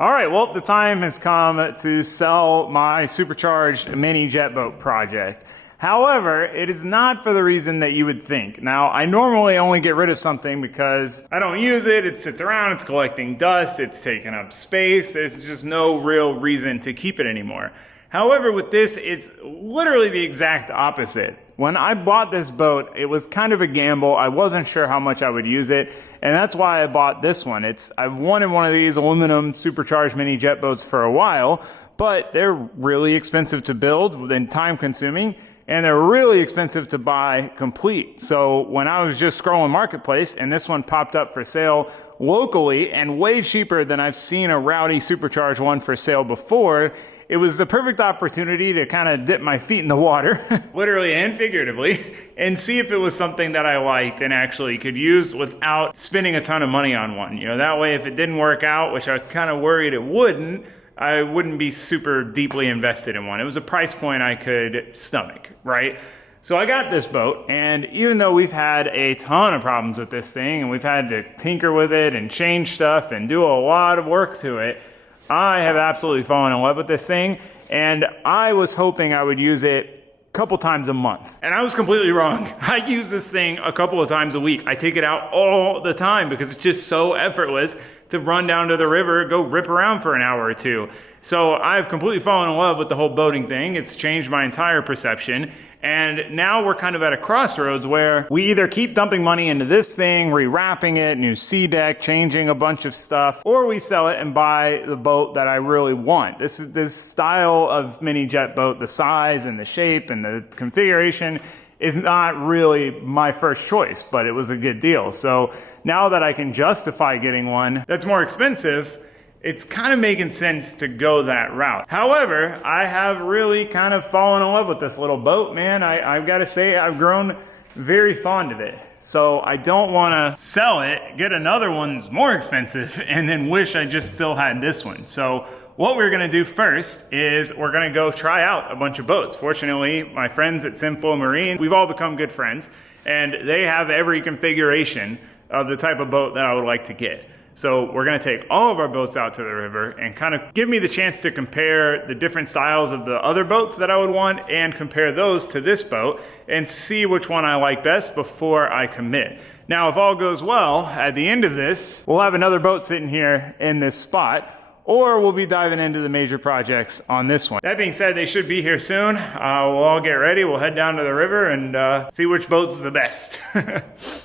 All right, well, the time has come to sell my Supercharged Mini Jetboat project. However, it is not for the reason that you would think. Now, I normally only get rid of something because I don't use it, it sits around, it's collecting dust, it's taking up space, there's just no real reason to keep it anymore. However, with this, it's literally the exact opposite. When I bought this boat, it was kind of a gamble. I wasn't sure how much I would use it, and that's why I bought this one. I've wanted one of these aluminum supercharged mini jet boats for a while, but they're really expensive to build and time consuming, and they're really expensive to buy complete. So when I was just scrolling Marketplace and this one popped up for sale locally and way cheaper than I've seen a Rowdy supercharged one for sale before, it was the perfect opportunity to kind of dip my feet in the water, literally and figuratively, and see if it was something that I liked and actually could use without spending a ton of money on one. You know, that way if it didn't work out, which I kind of worried it wouldn't, I wouldn't be super deeply invested in one. It was a price point I could stomach, right? So I got this boat, and even though we've had a ton of problems with this thing, and we've had to tinker with it and change stuff and do a lot of work to it, I have absolutely fallen in love with this thing, and I was hoping I would use it a couple times a month. And I was completely wrong. I use this thing a couple of times a week. I take it out all the time because it's just so effortless to run down to the river, go rip around for an hour or two. So I've completely fallen in love with the whole boating thing. It's changed my entire perception. And now we're kind of at a crossroads where we either keep dumping money into this thing, rewrapping it, new sea deck, changing a bunch of stuff, or we sell it and buy the boat that I really want. This style of mini jet boat, the size and the shape and the configuration is not really my first choice, but it was a good deal. So now that I can justify getting one that's more expensive, it's kind of making sense to go that route. However, I have really kind of fallen in love with this little boat, man. I've got to say, I've grown very fond of it. So I don't want to sell it, get another one that's more expensive, and then wish I just still had this one. So what we're going to do first is we're going to go try out a bunch of boats. Fortunately, my friends at CenFlo Marine, we've all become good friends, and they have every configuration of the type of boat that I would like to get. So we're gonna take all of our boats out to the river and kind of give me the chance to compare the different styles of the other boats that I would want and compare those to this boat and see which one I like best before I commit. Now, if all goes well, at the end of this, we'll have another boat sitting here in this spot, or we'll be diving into the major projects on this one. That being said, they should be here soon. We'll all get ready. We'll head down to the river and see which boat's the best.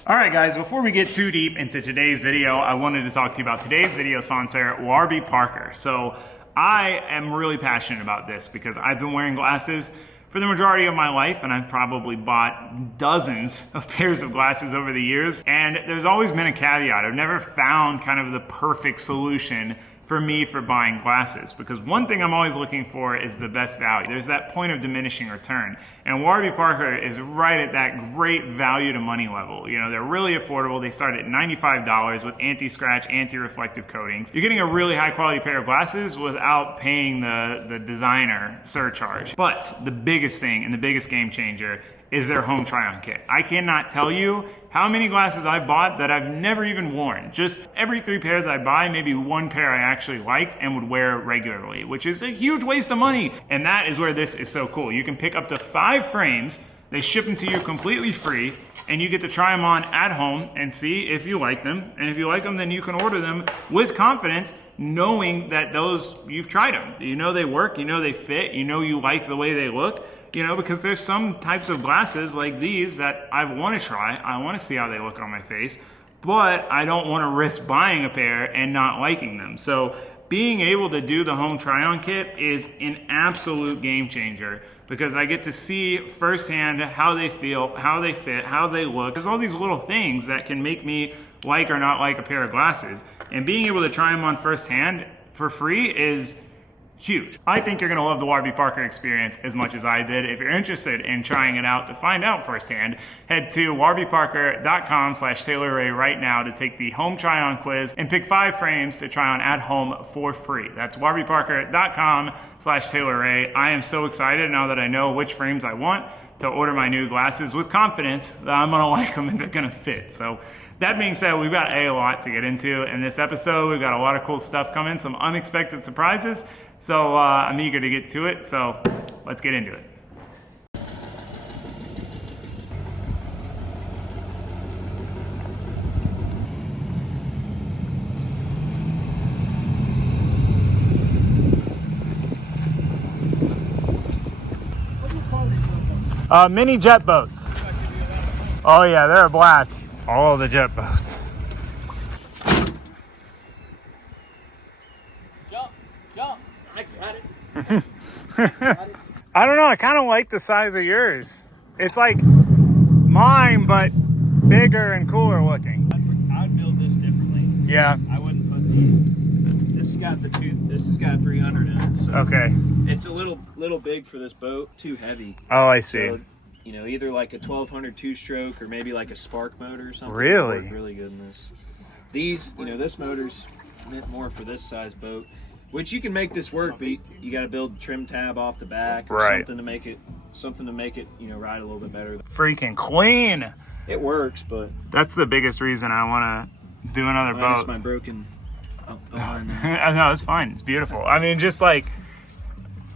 All right, guys, before we get too deep into today's video, I wanted to talk to you about today's video sponsor, Warby Parker. So I am really passionate about this because I've been wearing glasses for the majority of my life, and I've probably bought dozens of pairs of glasses over the years. And there's always been a caveat. I've never found kind of the perfect solution for me for buying glasses, because one thing I'm always looking for is the best value. There's that point of diminishing return, and Warby Parker is right at that great value to money level. You know, they're really affordable. They start at $95 with anti-scratch, anti-reflective coatings. You're getting a really high quality pair of glasses without paying the designer surcharge. But the biggest thing and the biggest game changer is their home try-on kit. I cannot tell you how many glasses I bought that I've never even worn. Just every 3 pairs I buy, maybe 1 pair I actually liked and would wear regularly, which is a huge waste of money. And that is where this is so cool. You can pick up to 5 frames, they ship them to you completely free, and you get to try them on at home and see if you like them. And if you like them, then you can order them with confidence, knowing that you've tried them. You know they work, you know they fit, you know you like the way they look. You know, because there's some types of glasses like these that I want to try. I want to see how they look on my face, but I don't want to risk buying a pair and not liking them. So being able to do the home try-on kit is an absolute game changer, because I get to see firsthand how they feel, how they fit, how they look. There's all these little things that can make me like or not like a pair of glasses, and being able to try them on firsthand for free is huge. I think you're gonna love the Warby Parker experience as much as I did. If you're interested in trying it out to find out firsthand, head to warbyparker.com/TaylorRay right now to take the home try-on quiz and pick 5 frames to try on at home for free. That's warbyparker.com/TaylorRay. I am so excited now that I know which frames I want to order my new glasses with confidence that I'm gonna like them and they're gonna fit. So that being said, we've got a lot to get into in this episode. We've got a lot of cool stuff coming, some unexpected surprises. So I'm eager to get to it. So let's get into it. Mini jet boats. Oh yeah, they're a blast. All the jet boats. Jump. I got it. I don't know, I kind of like the size of yours. It's like mine, but bigger and cooler looking. I'd build this differently. Yeah. I wouldn't put this has got 300 in it. So Okay. it's a little big for this boat, too heavy. Oh, I see. So, you know, either like a 1200 two-stroke or maybe like a spark motor or something. Really? Work really good in this. These, you know, this motor's meant more for this size boat, which you can make this work, but you got to build a trim tab off the back or something to make it, you know, ride a little bit better. Freaking clean. It works, but that's the biggest reason I want to do another boat. my broken line now. I know, it's fine. It's beautiful. I mean, just like,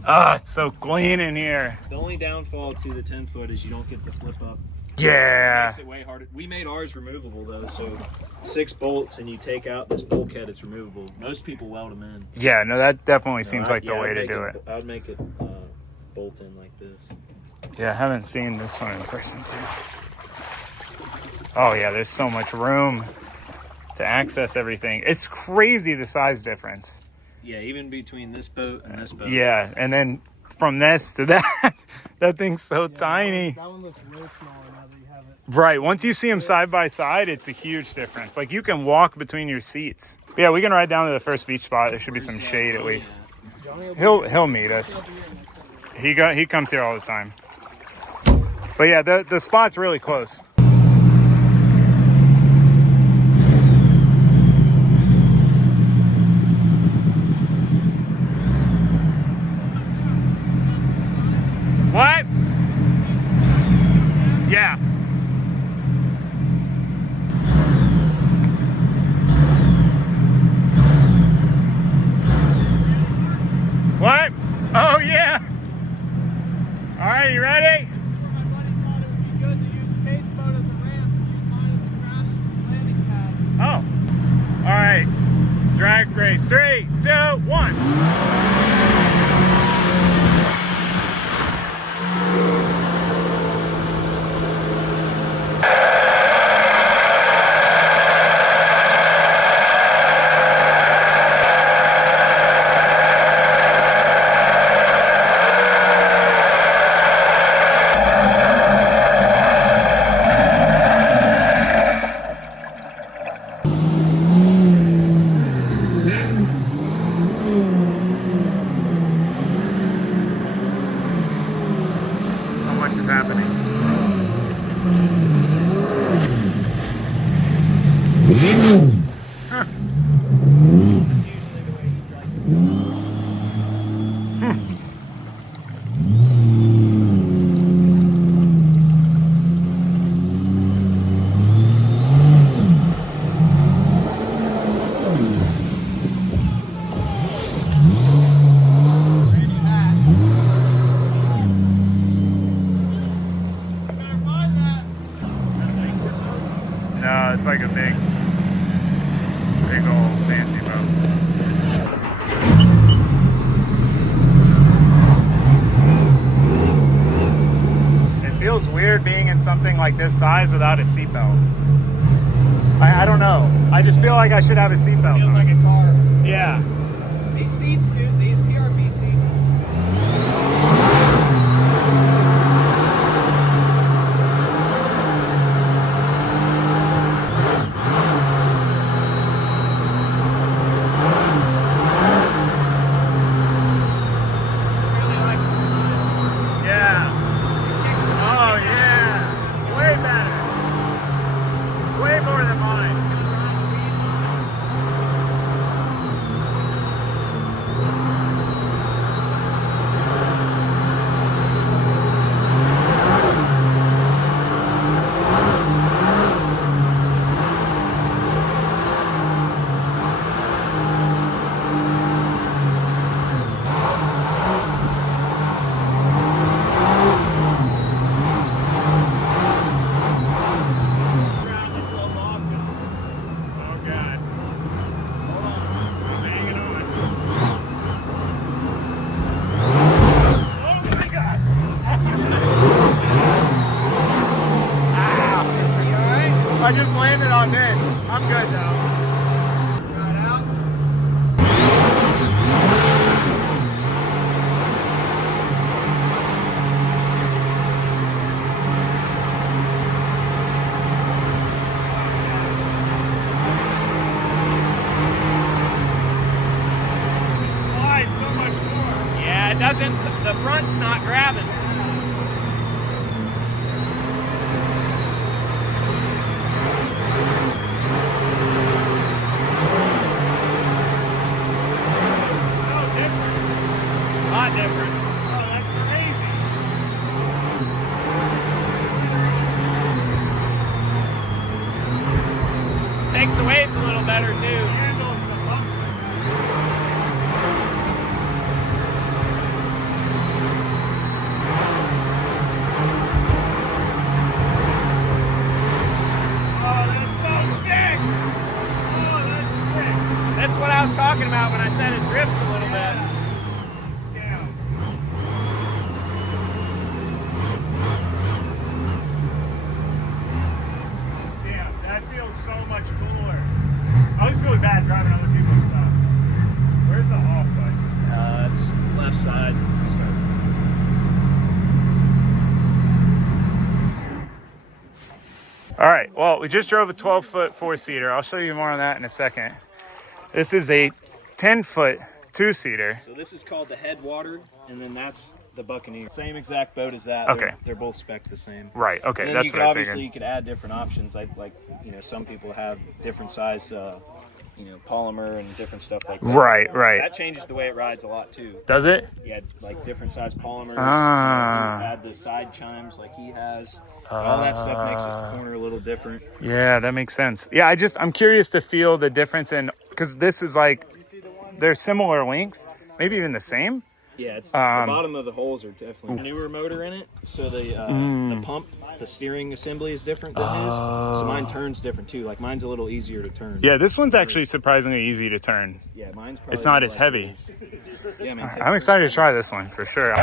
it's so clean in here. The only downfall to the 10-foot is you don't get the flip up. Yeah. It makes it way harder. We made ours removable though, so 6 bolts and you take out this bulkhead, it's removable. Most people weld them in. Yeah, no, that definitely seems like the way to do it. I would make it bolt in like this. Yeah, I haven't seen this one in person too. Oh yeah, there's so much room to access everything. It's crazy the size difference. Yeah, even between this boat and this boat. Yeah, and then from this to that, that thing's so tiny. That one looks way smaller now that you have it. Right, once you see them side by side, it's a huge difference. Like you can walk between your seats. But yeah, we can ride down to the first beach spot. There should be some shade at least. He'll meet us. He comes here all the time. But yeah, the spot's really close. What? Yeah. What? Oh yeah. All right, you ready? Oh. All right. Drag race. 3, 2, 1. No, it's like a big old fancy boat. It feels weird being in something like this size without a seatbelt. I don't know. I just feel like I should have a seatbelt. Feels like a car. Yeah. These seats, dude, these PRV seats. on this. I'm good though. Got out. Yeah, it doesn't, the front's not grabbing. A lot different. Oh, that's crazy. Takes the waves a little better too. Handles the bumper. Oh, that's so sick. Oh, that's sick. That's what I was talking about when I said it drifts a little bit. Damn. Damn, that feels so much cooler. I always feel bad driving other people's stuff. Where's the off button? It's left side. All right, well, we just drove a 12-foot four-seater. I'll show you more on that in a second. This is a 10-foot two-seater. So this is called the Headwater, and then that's the Buccaneer. Same exact boat as that. Okay. They're both spec'd the same. Right, okay, And then that's you could, what I obviously figured. you could add different options. Like some people have different size, polymer and different stuff like that. Right, right. That changes the way it rides a lot too. Does it? You had like different size polymers. Ah. You add the side chimes like he has. All that stuff makes the corner a little different. Yeah, that makes sense. Yeah, I'm curious to feel the difference in, because this is like, they're similar length, maybe even the same. Yeah, it's the bottom of the holes are definitely a newer motor in it. So the pump, the steering assembly is different than his. So mine turns different too. Like mine's a little easier to turn. Yeah, this one's actually surprisingly easy to turn. Yeah, mine's probably It's not more as like heavy. Yeah, man. I'm excited to try this one for sure.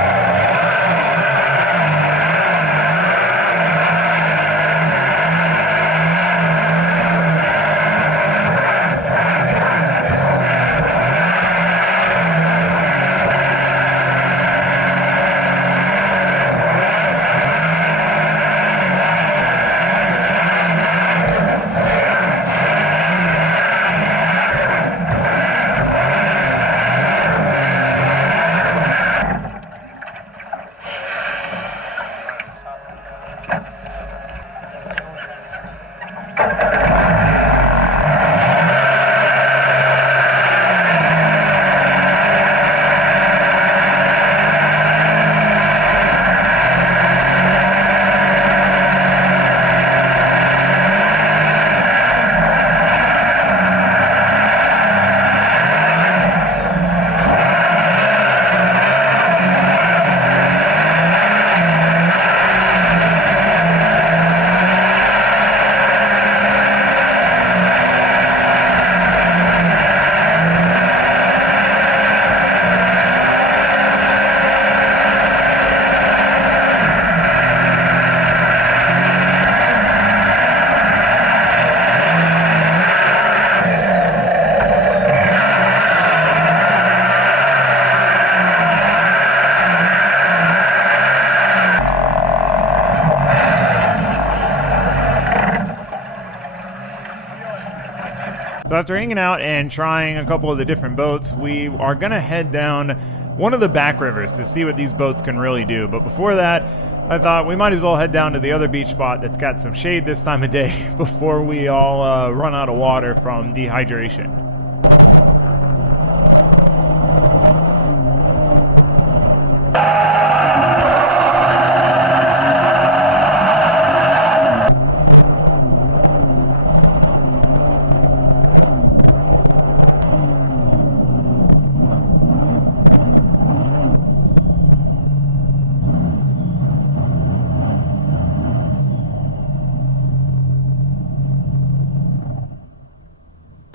So after hanging out and trying a couple of the different boats, we are gonna head down one of the back rivers to see what these boats can really do. But before that, I thought we might as well head down to the other beach spot that's got some shade this time of day before we all run out of water from dehydration.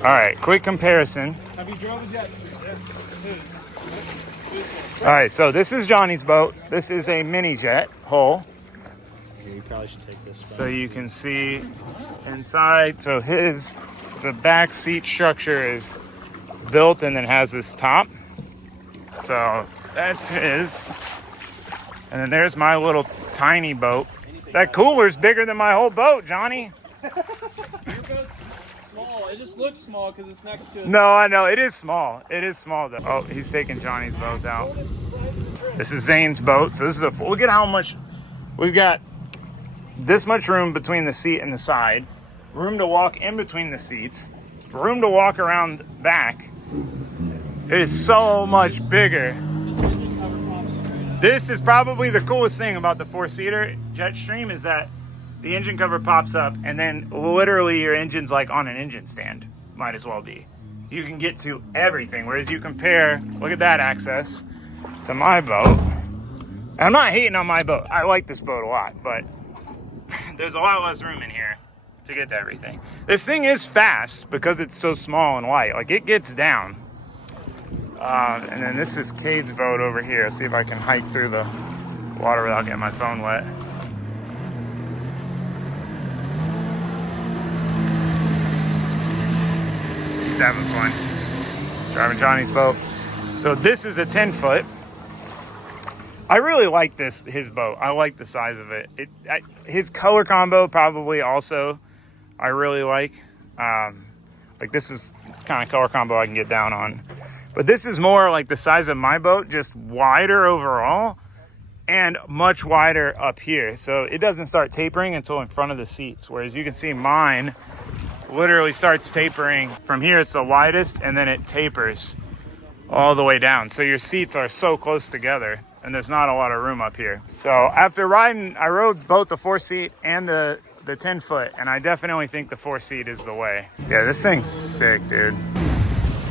All right, quick comparison. Have you drove a jet? All right, so this is Johnny's boat. This is a mini jet hull. probably should take this. So you can see inside. So the back seat structure is built and then has this top. So that's his. And then there's my little tiny boat. That cooler's bigger than my whole boat, Johnny. Your boat's small. It just looks small because it's next to it. No, I know. It is small. It is small, though. Oh, he's taking Johnny's boats out. This is Zane's boat. So this is look at how much we've got. This much room between the seat and the side. Room to walk in between the seats. Room to walk around back. It is so much bigger. This is probably the coolest thing about the four-seater Jetstream is that the engine cover pops up and then literally your engine's like on an engine stand. Might as well be. You can get to everything. Whereas you compare, look at that access to my boat. And I'm not hating on my boat. I like this boat a lot, but there's a lot less room in here to get to everything. This thing is fast because it's so small and light. Like it gets down. And then this is Cade's boat over here. See if I can hike through the water without getting my phone wet. He's having fun. Driving Johnny's boat. So this is a 10-foot. I really like his boat. I like the size of it. His color combo probably also I really like. Like this is the kind of color combo I can get down on. But this is more like the size of my boat, just wider overall and much wider up here. So it doesn't start tapering until in front of the seats. Whereas you can see mine literally starts tapering from here. It's the widest and then it tapers all the way down. So your seats are so close together and there's not a lot of room up here. So after riding, I rode both the 4-seat and the 10-foot, and I definitely think the 4-seat is the way. Yeah, this thing's sick, dude.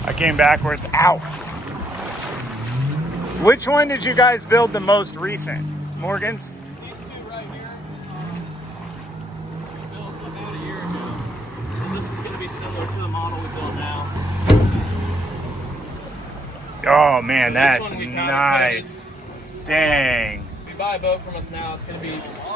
I came backwards. Ow. Which one did you guys build the most recent? Morgan's? These two right here, built about a year ago. So this is going to be similar to the model we build now. Oh man, So that's this one we kinda nice. Dang. If you buy a boat from us now, it's going to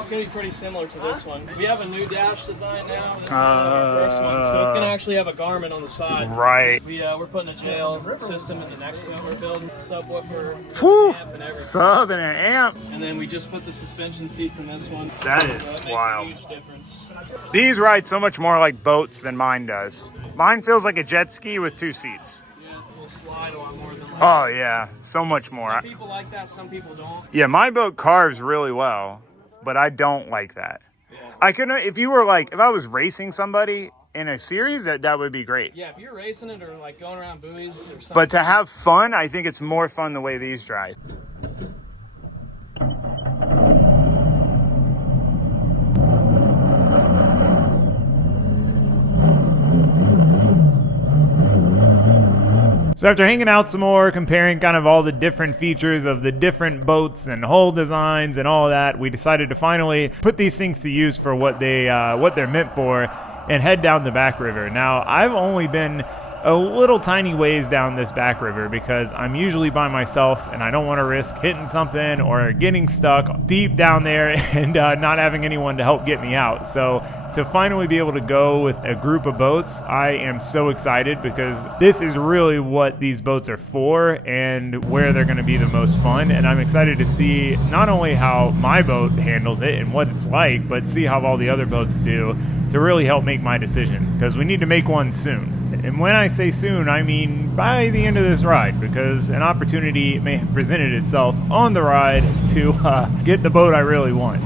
be pretty similar to this one. We have a new dash design now. This is our first one, so it's going to actually have a Garmin on the side. Right. We're putting a JL system in the next one. We're building subwoofer, Whew. amp, and everything. Sub and an amp. And then we just put the suspension seats in this one. That is so it wild. makes a huge difference. These ride so much more like boats than mine does. Mine feels like a jet ski with 2 seats. Yeah, we'll slide a lot more than that. Oh yeah, so much more. Some people like that, some people don't. Yeah, my boat carves really well, but I don't like that. Yeah. I couldn't, if I was racing somebody in a series, that would be great. Yeah, if you're racing it or like going around buoys or something. But to have fun, I think it's more fun the way these drive. So after hanging out some more, comparing kind of all the different features of the different boats and hull designs and all that, we decided to finally put these things to use for what they're meant for and head down the back river. Now, I've only been a little tiny ways down this back river because I'm usually by myself and I don't want to risk hitting something or getting stuck deep down there and not having anyone to help get me out. So to finally be able to go with a group of boats, I am so excited because this is really what these boats are for and where they're going to be the most fun. And I'm excited to see not only how my boat handles it and what it's like, but see how all the other boats do to really help make my decision, because we need to make one soon. And when I say soon, I mean by the end of this ride, because an opportunity may have presented itself on the ride to get the boat I really want.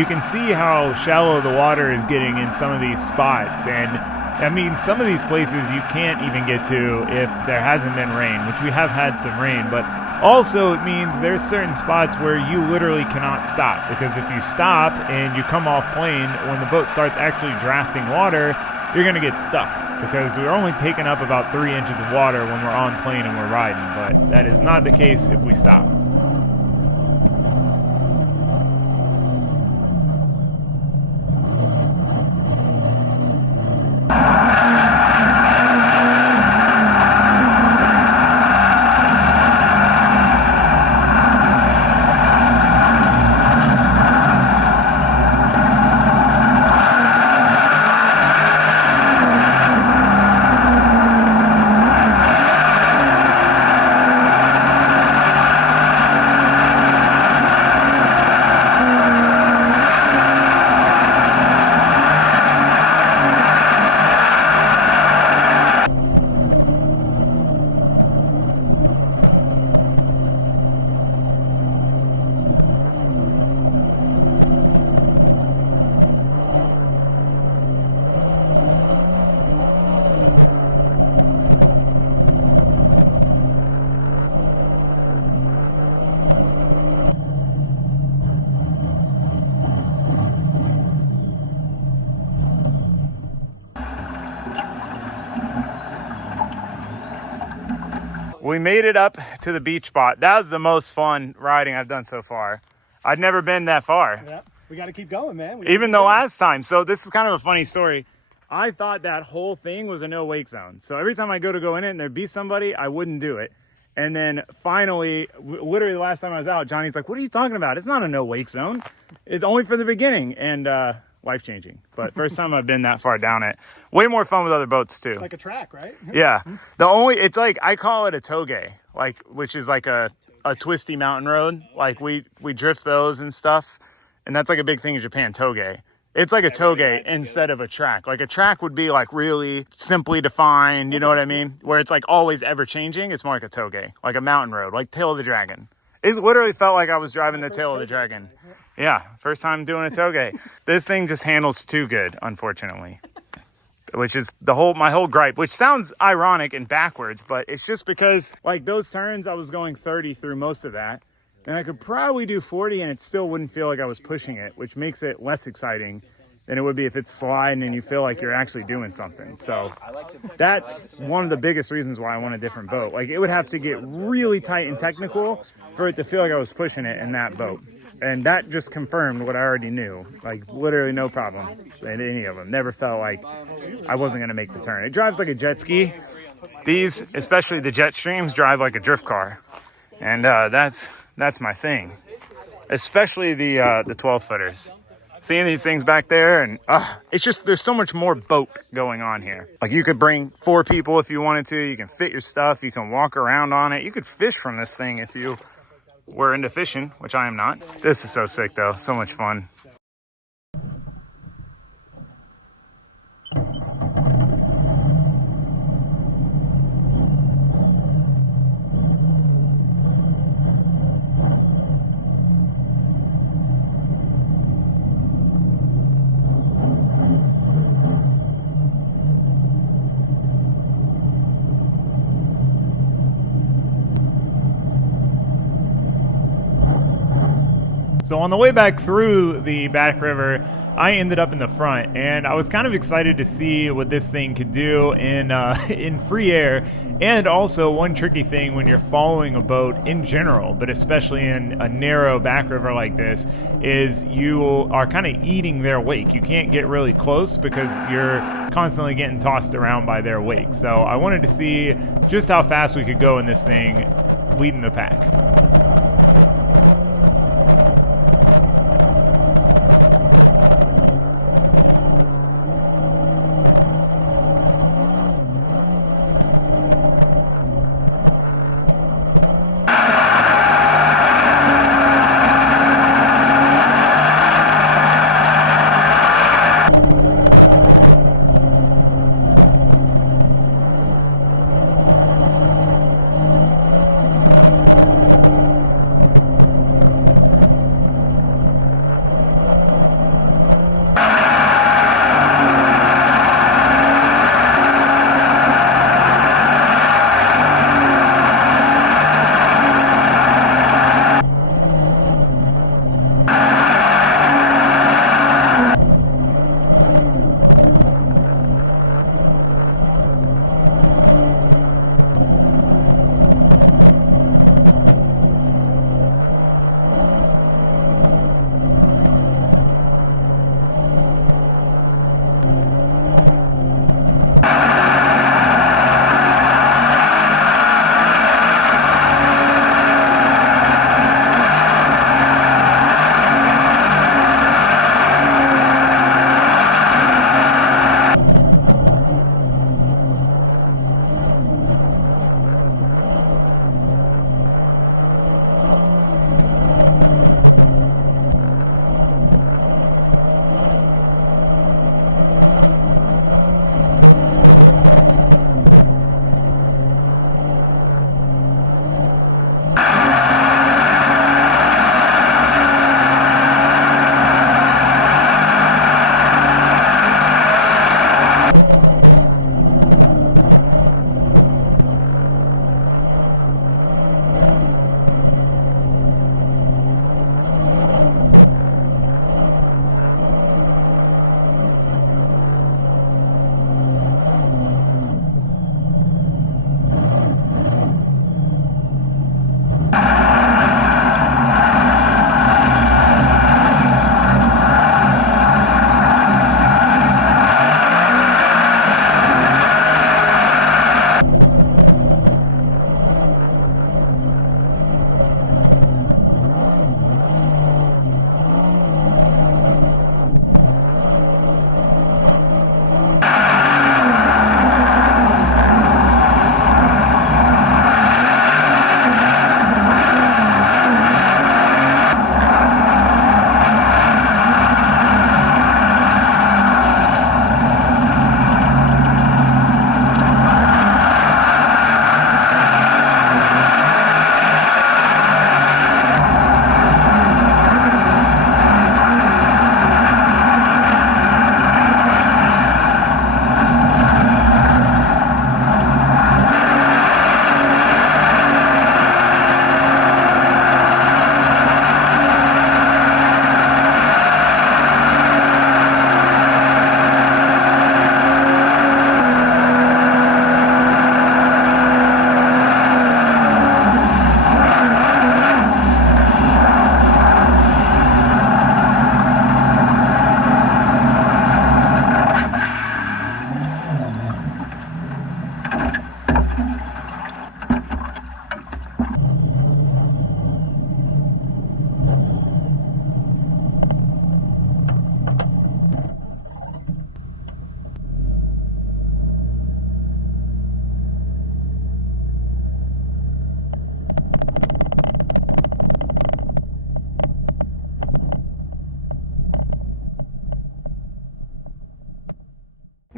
you can see how shallow the water is getting in some of these spots. And I mean, some of these places you can't even get to if there hasn't been rain, which we have had some rain, but also it means there's certain spots where you literally cannot stop, because if you stop and you come off plane, when the boat starts actually drafting water, you're going to get stuck, because we're only taking up about 3 inches of water when we're on plane and we're riding, but that is not the case if we stop. We made it up to the beach spot. That was the most fun riding I've done so far. I'd never been that far. Yeah, we got to keep going, man. Even the last time. So this is kind of a funny story. I thought that whole thing was a no wake zone. So every time I go in it and there'd be somebody, I wouldn't do it. And then finally, literally the last time I was out, Johnny's like, what are you talking about? It's not a no wake zone. It's only for the beginning. And life changing. But first time I've been that far down it. Way more fun with other boats too. It's like a track, right? Yeah. It's like, I call it a toge, like, which is like a twisty mountain road. Like we drift those and stuff. And that's like a big thing in Japan, toge. It's like a toge instead of a track. Like a track would be like really simply defined, you know what I mean? Where it's like always ever changing. It's more like a toge, like a mountain road, like Tail of the Dragon. It literally felt like I was driving the Tail of the Dragon. Yeah, first time doing a toge. This thing just handles too good, unfortunately. Which is my whole gripe, which sounds ironic and backwards, but it's just because like those turns, I was going 30 through most of that. And I could probably do 40 and it still wouldn't feel like I was pushing it, which makes it less exciting than it would be if it's sliding and you feel like you're actually doing something. So that's one of the biggest reasons why I want a different boat. Like it would have to get really tight and technical for it to feel like I was pushing it in that boat. And that just confirmed what I already knew. Like literally no problem in any of them. Never felt like I wasn't gonna make the turn. It drives like a jet ski. These, especially the jet streams, drive like a drift car. And that's my thing, especially the 12 footers. Seeing these things back there, and it's just, there's so much more boat going on here. Like you could bring 4 people if you wanted to. You can fit your stuff. You can walk around on it. You could fish from this thing if you were into fishing, which I am not. This is so sick though, so much fun. So on the way back through the back river, I ended up in the front, and I was kind of excited to see what this thing could do in free air. And also one tricky thing when you're following a boat in general, but especially in a narrow back river like this, is you are kind of eating their wake. You can't get really close because you're constantly getting tossed around by their wake. So I wanted to see just how fast we could go in this thing leading the pack.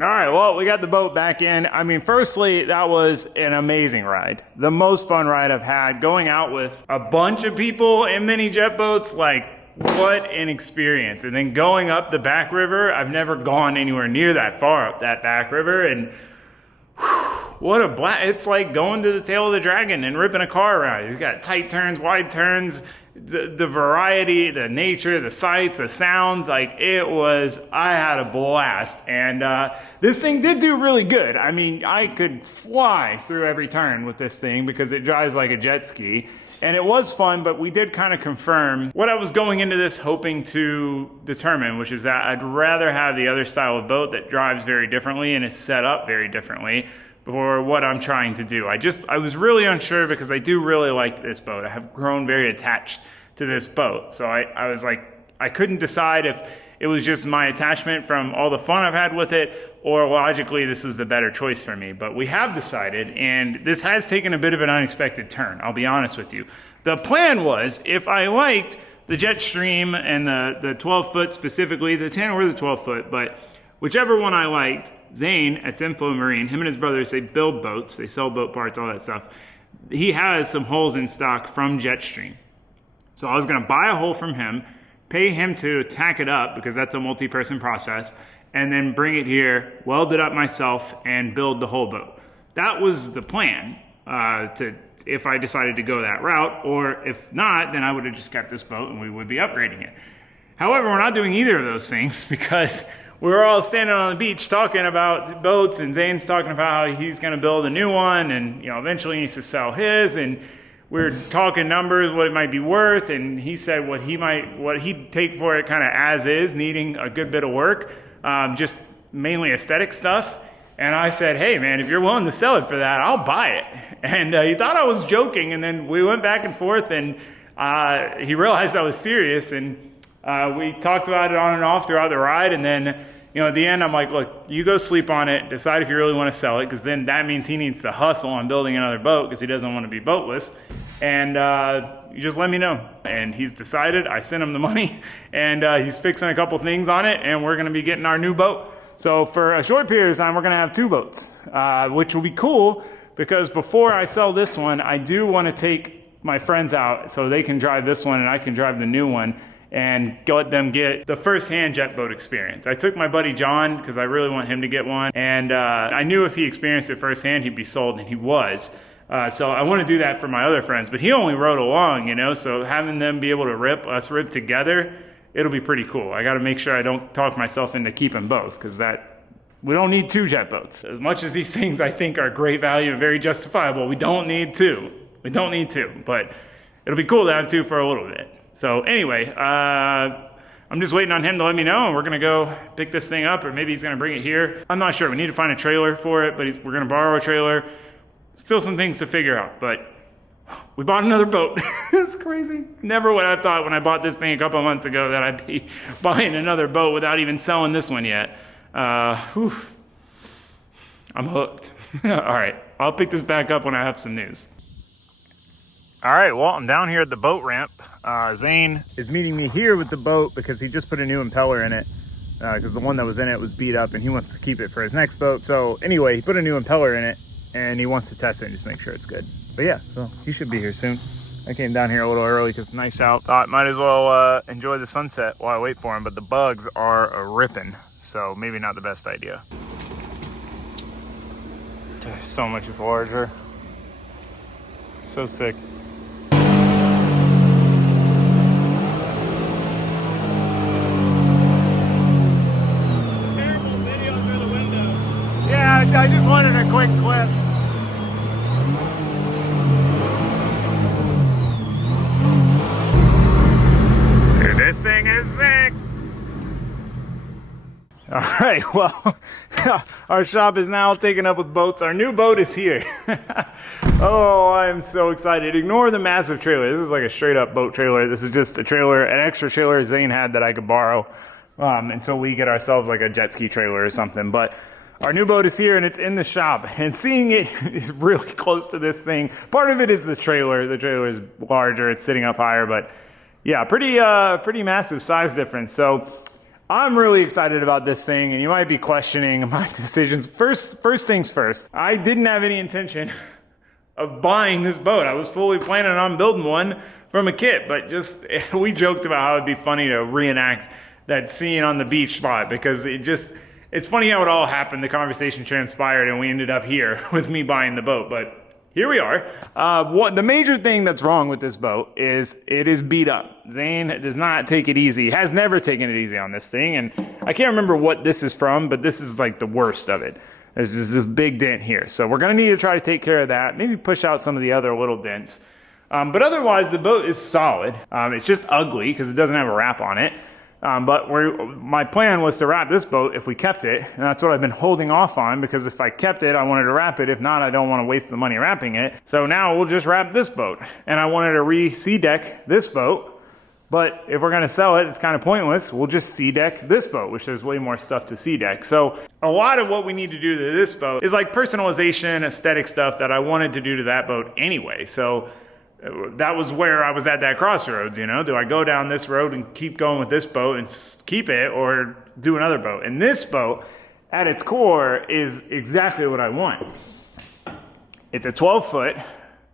All right, well, we got the boat back in. I mean, firstly, that was an amazing ride. The most fun ride I've had. Going out with a bunch of people in mini jet boats, like, what an experience. And then going up the back river, I've never gone anywhere near that far up that back river, and whew, what a blast. It's like going to the tail of the dragon and ripping a car around. You've got tight turns, wide turns, the variety, the nature, the sights, the sounds, like I had a blast. And this thing did do really good. I mean, I could fly through every turn with this thing because it drives like a jet ski. And it was fun, but we did kind of confirm what I was going into this hoping to determine, which is that I'd rather have the other style of boat that drives very differently and is set up very differently for what I'm trying to do. I was really unsure because I do really like this boat. I have grown very attached to this boat. So I was like, I couldn't decide if it was just my attachment from all the fun I've had with it, or logically this is the better choice for me. But we have decided, and this has taken a bit of an unexpected turn, I'll be honest with you. The plan was, if I liked the Jetstream and the 12-foot specifically, the 10 or the 12-foot, but whichever one I liked, Zane at CenFlo Marine, him and his brothers, they build boats, they sell boat parts, all that stuff. He has some hulls in stock from Jetstream. So I was gonna buy a hull from him, pay him to tack it up, because that's a multi-person process, and then bring it here, weld it up myself, and build the whole boat. That was the plan, if I decided to go that route, or if not, then I would have just kept this boat and we would be upgrading it. However, we're not doing either of those things because we were all standing on the beach talking about boats, and Zane's talking about how he's gonna build a new one, and eventually he needs to sell his, and we're talking numbers, what it might be worth, and he said what he'd take for it kind of as is, needing a good bit of work. Just mainly aesthetic stuff. And I said, hey man, if you're willing to sell it for that, I'll buy it. And he thought I was joking, and then we went back and forth, and he realized I was serious, and we talked about it on and off throughout the ride. And then, at the end, I'm like, look, you go sleep on it, decide if you really want to sell it, because then that means he needs to hustle on building another boat because he doesn't want to be boatless. And you just let me know. And he's decided. I sent him the money, and he's fixing a couple things on it, and we're going to be getting our new boat. So for a short period of time, we're going to have 2 boats, which will be cool, because before I sell this one, I do want to take my friends out so they can drive this one and I can drive the new one and let them get the first-hand jet boat experience. I took my buddy John because I really want him to get one, and I knew if he experienced it firsthand, he'd be sold, and he was. So I want to do that for my other friends, but he only rode along, so having them be able to rip together, it'll be pretty cool. I got to make sure I don't talk myself into keeping both, because we don't need 2 jet boats. As much as these things I think are great value and very justifiable, we don't need 2. We don't need 2, but it'll be cool to have 2 for a little bit. So anyway, I'm just waiting on him to let me know, and we're gonna go pick this thing up, or maybe he's gonna bring it here. I'm not sure. We need to find a trailer for it, but we're gonna borrow a trailer. Still some things to figure out, but we bought another boat. It's crazy. Never would I have thought when I bought this thing a couple of months ago that I'd be buying another boat without even selling this one yet. I'm hooked. All right, I'll pick this back up when I have some news. All right, well, I'm down here at the boat ramp. Zane is meeting me here with the boat because he just put a new impeller in it, because the one that was in it was beat up, and he wants to keep it for his next boat. So anyway, he put a new impeller in it, and he wants to test it and just make sure it's good. But yeah, so he should be here soon. I came down here a little early because it's nice out. Thought might as well enjoy the sunset while I wait for him, but the bugs are ripping, so maybe not the best idea. So much larger. So sick. Terrible video through the window. Yeah, I just wanted a quick clip. Dude, this thing is sick. All right, well, our shop is now taken up with boats. Our new boat is here. Oh, I am so excited. Ignore the massive trailer. This is like a straight up boat trailer. This is just a trailer, an extra trailer Zane had that I could borrow until we get ourselves like a jet ski trailer or something. But our new boat is here and it's in the shop. And seeing it is really close to this thing. Part of it is the trailer. The trailer is larger. It's sitting up higher. But yeah, pretty massive size difference. So I'm really excited about this thing, and you might be questioning my decisions. First things first, I didn't have any intention of buying this boat. I was fully planning on building one from a kit, but we joked about how it'd be funny to reenact that scene on the beach spot, because it's funny how it all happened. The conversation transpired, and we ended up here with me buying the boat, but here we are. The major thing that's wrong with this boat is it is beat up. Zane does not take it easy. Has never taken it easy on this thing, and I can't remember what this is from, but this is like the worst of it. There's this big dent here, so we're gonna need to try to take care of that. Maybe push out some of the other little dents. But otherwise, the boat is solid. It's just ugly because it doesn't have a wrap on it. But my plan was to wrap this boat if we kept it, and that's what I've been holding off on, because if I kept it, I wanted to wrap it. If not, I don't want to waste the money wrapping it. So now we'll just wrap this boat, and I wanted to re-sea deck this boat, but if we're going to sell it, it's kind of pointless. We'll just sea deck this boat, which there's way more stuff to sea deck. So a lot of what we need to do to this boat is like personalization, aesthetic stuff that I wanted to do to that boat anyway. So that was where I was at that crossroads, do I go down this road and keep going with this boat and keep it, or do another boat? And this boat at its core is exactly what I want. It's a 12-foot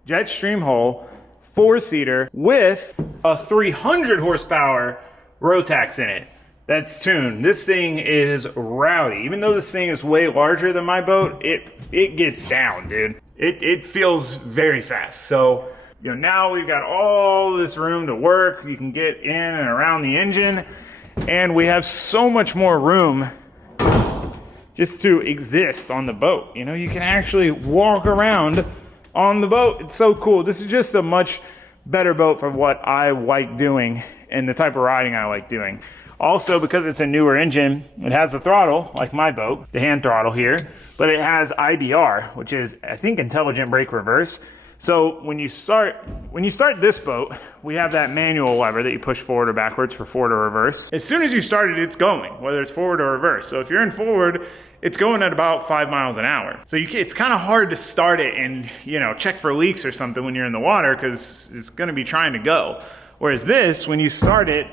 Jetstream hull, 4-seater with a 300 horsepower Rotax in it. That's tuned. This thing is rowdy. Even though this thing is way larger than my boat, it gets down, dude. It feels very fast. So now we've got all this room to work. You can get in and around the engine, and we have so much more room just to exist on the boat. You can actually walk around on the boat. It's so cool. This is just a much better boat for what I like doing and the type of riding I like doing. Also, because it's a newer engine, it has the throttle, like my boat, the hand throttle here, but it has IBR, which is, I think, intelligent brake reverse. So when you start this boat, we have that manual lever that you push forward or backwards for forward or reverse. As soon as you start it, it's going, whether it's forward or reverse. So if you're in forward, it's going at about 5 miles an hour. So it's kind of hard to start it and, you know, check for leaks or something when you're in the water, because it's going to be trying to go. Whereas this, when you start it,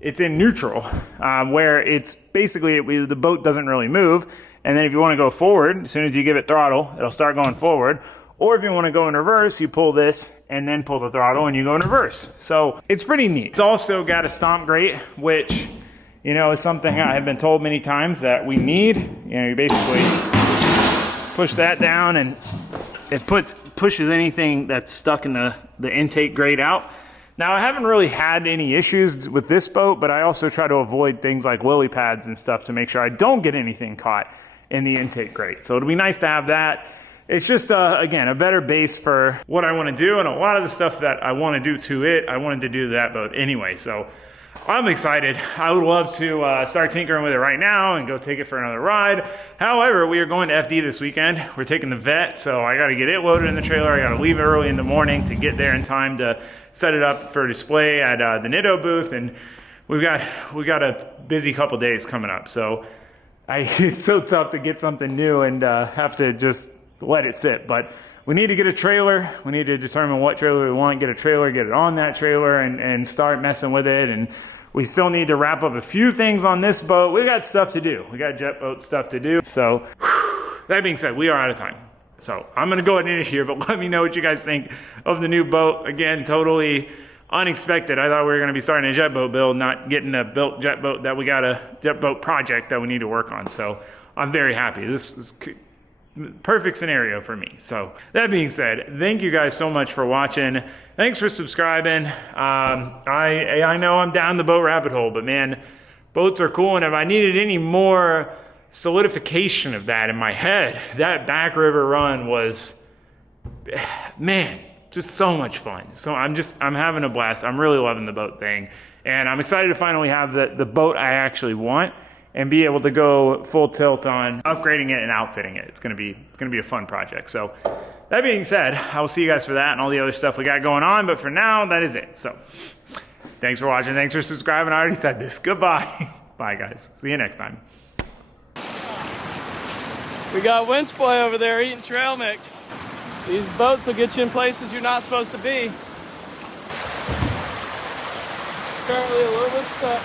it's in neutral, where it's basically, the boat doesn't really move. And then if you want to go forward, as soon as you give it throttle, it'll start going forward. Or if you want to go in reverse, you pull this and then pull the throttle and you go in reverse. So it's pretty neat. It's also got a stomp grate, which, you know, is something I have been told many times that we need. You know, you basically push that down and it pushes anything that's stuck in the intake grate out. Now, I haven't really had any issues with this boat, but I also try to avoid things like lily pads and stuff to make sure I don't get anything caught in the intake grate. So it'll be nice to have that. It's just, again, a better base for what I want to do, and a lot of the stuff that I want to do to it, I wanted to do to that boat anyway. So I'm excited. I would love to start tinkering with it right now and go take it for another ride. However, we are going to FD this weekend. We're taking the vet, so I got to get it loaded in the trailer. I got to leave early in the morning to get there in time to set it up for display at the Nitto booth, and we got a busy couple days coming up. So it's so tough to get something new and have to just let it sit. But we need to get a trailer. We need to determine what trailer we want, get a trailer, get it on that trailer, and start messing with it. And we still need to wrap up a few things on this boat. We got stuff to do. We got jet boat stuff to do. So that being said, we are out of time. So I'm going to go ahead and end it here, but let me know what you guys think of the new boat. Again, totally unexpected. I thought we were going to be starting a jet boat build, not getting a built jet boat, that we got a jet boat project that we need to work on. So I'm very happy. This is perfect scenario for me. So that being said, thank you guys so much for watching. Thanks for subscribing. I know I'm down the boat rabbit hole, but man, boats are cool. And if I needed any more solidification of that in my head, that backriver run was, man, just so much fun. So I'm having a blast. I'm really loving the boat thing, and I'm excited to finally have the boat I actually want and be able to go full tilt on upgrading it and outfitting it. It's gonna be a fun project. So that being said, I will see you guys for that and all the other stuff we got going on, but for now, that is it. So thanks for watching, thanks for subscribing. I already said this. Goodbye. Bye guys, see you next time. We got Winch Boy over there eating trail mix. These boats will get you in places you're not supposed to be. It's currently a little bit stuck.